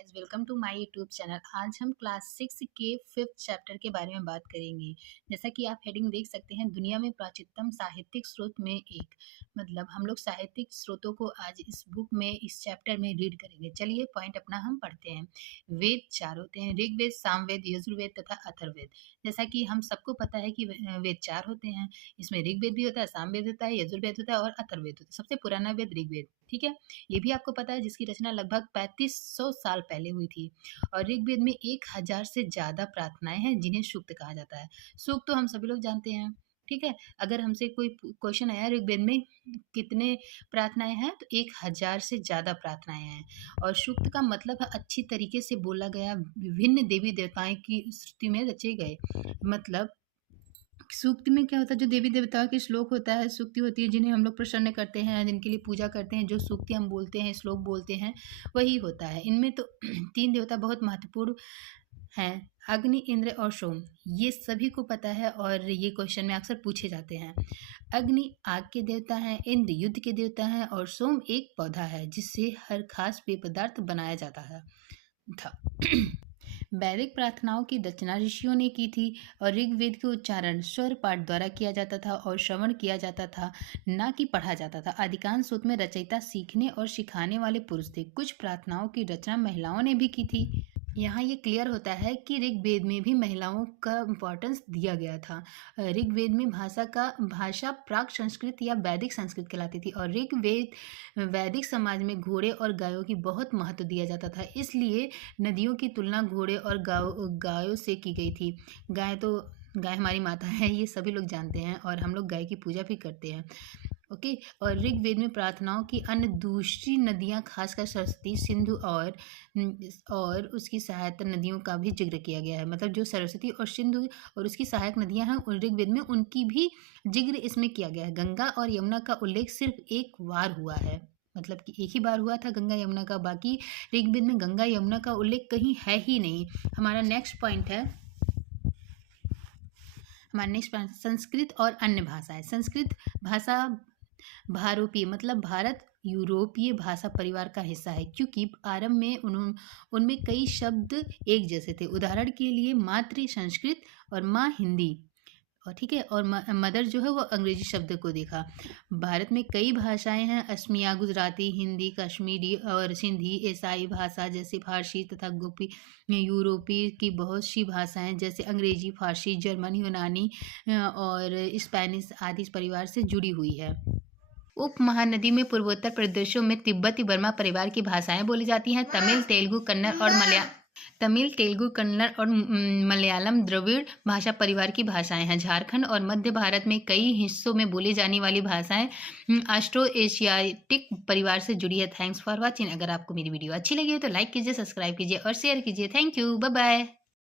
Guys, welcome to my YouTube channel. आज हम class 6 के 5th चैप्टर के बारे में बात करेंगे। जैसा कि आप हेडिंग देख सकते हैं, दुनिया में प्राचीनतम साहित्यिक स्रोत में एक। मतलब हम लोग साहित्यिक स्रोतों को आज इस बुक में, इस चैप्टर में रीड करेंगे। चलिए पॉइंट अपना हम पढ़ते हैं। वेद 4 होते हैं: ऋग्वेद, सामवेद, यजुर्वेद तथा अथर्ववेद। जैसा कि हम सबको पता है कि वेद 4 होते हैं। इसमें ऋग्वेद भी होता है, सामवेद होता है, यजुर्वेद होता है और अथर्ववेद होता है। सबसे पुराना वेद ऋग्वेद, ठीक है। ये भी आपको पता है, जिसकी रचना लगभग 3500 साल पहले हुई थी। और ऋग्वेद में 1000 से ज़्यादा प्रार्थनाएं हैं, जिन्हें सूक्त कहा जाता है। सूक्त तो हम सभी लोग जानते हैं, ठीक है। अगर हमसे कोई क्वेश्चन आया ऋग्वेद में कितने प्रार्थनाएं हैं, तो 1000 से ज़्यादा प्रार्थनाएं हैं। और सूक्त का मतलब है अच्छी तरीके से बोला गया, विभिन्न देवी देवताओं की स्तुति में रचे गए। मतलब सूक्ति में क्या होता है, जो देवी देवताओं के श्लोक होता है, सूक्ति होती है, जिन्हें हम लोग प्रसन्न करते हैं, जिनके लिए पूजा करते हैं, जो सूक्ति हम बोलते हैं, श्लोक बोलते हैं, वही होता है। इनमें तो 3 देवता बहुत महत्वपूर्ण हैं: अग्नि, इंद्र और सोम। ये सभी को पता है और ये क्वेश्चन में अक्सर पूछे जाते हैं। अग्नि आग के देवता हैं, इंद्र युद्ध के देवता हैं और सोम एक पौधा है जिससे हर खास पेय पदार्थ बनाया जाता है था। वैदिक प्रार्थनाओं की रचना ऋषियों ने की थी और ऋग्वेद के उच्चारण स्वर पाठ द्वारा किया जाता था और श्रवण किया जाता था, ना कि पढ़ा जाता था। अधिकांश सूत्र में रचयिता सीखने और सिखाने वाले पुरुष थे। कुछ प्रार्थनाओं की रचना महिलाओं ने भी की थी। यहाँ ये क्लियर होता है कि ऋग्वेद में भी महिलाओं का इम्पोर्टेंस दिया गया था। ऋग्वेद में भाषा प्राक संस्कृत या वैदिक संस्कृत कहलाती थी और वैदिक समाज में घोड़े और गायों की बहुत महत्व दिया जाता था। इसलिए नदियों की तुलना घोड़े और गायों से की गई थी। गाय हमारी माता है, ये सभी लोग जानते हैं और हम लोग गाय की पूजा भी करते हैं। ओके। और ऋग्वेद में प्रार्थनाओं की अन्य दूसरी नदियाँ, खासकर सरस्वती, सिंधु और उसकी सहायक नदियों का भी जिक्र किया गया है। मतलब जो सरस्वती और सिंधु और उसकी सहायक नदियाँ हैं, ऋग्वेद में उनकी भी जिक्र इसमें किया गया है। गंगा और यमुना का उल्लेख सिर्फ एक बार हुआ है, मतलब कि एक ही बार हुआ था गंगा यमुना का। बाकी ऋग्वेद में गंगा यमुना का उल्लेख कहीं है ही नहीं। हमारा नेक्स्ट पॉइंट है, संस्कृत और अन्य भाषाएं। संस्कृत भाषा भारोपीय, मतलब भारत यूरोपीय भाषा परिवार का हिस्सा है, क्योंकि आरंभ में उनमें कई शब्द एक जैसे थे। उदाहरण के लिए मातृ संस्कृत और माँ हिंदी, और ठीक है, और मदर जो है वो अंग्रेजी शब्द को देखा। भारत में कई भाषाएं हैं: असमिया, गुजराती, हिंदी, कश्मीरी और सिंधी। ईसाई भाषा जैसे फारसी तथा यूरोपीय की बहुत सी भाषाएं जैसे अंग्रेजी, फारसी, जर्मन, यूनानी और स्पेनिश आदि इस परिवार से जुड़ी हुई है। उप महानदी में पूर्वोत्तर प्रदेशों में तिब्बती बर्मा परिवार की भाषाएं बोली जाती हैं। तमिल, तेलुगु, कन्नड़ और मलयालम द्रविड़ भाषा परिवार की भाषाएं हैं। झारखंड और मध्य भारत में कई हिस्सों में बोली जाने वाली भाषाएं ऑस्ट्रो एशियाटिक परिवार से जुड़ी है। Thanks for watching. अगर आपको मेरी वीडियो अच्छी लगी हो तो लाइक कीजिए, सब्सक्राइब कीजिए और शेयर कीजिए। Thank you, bye bye.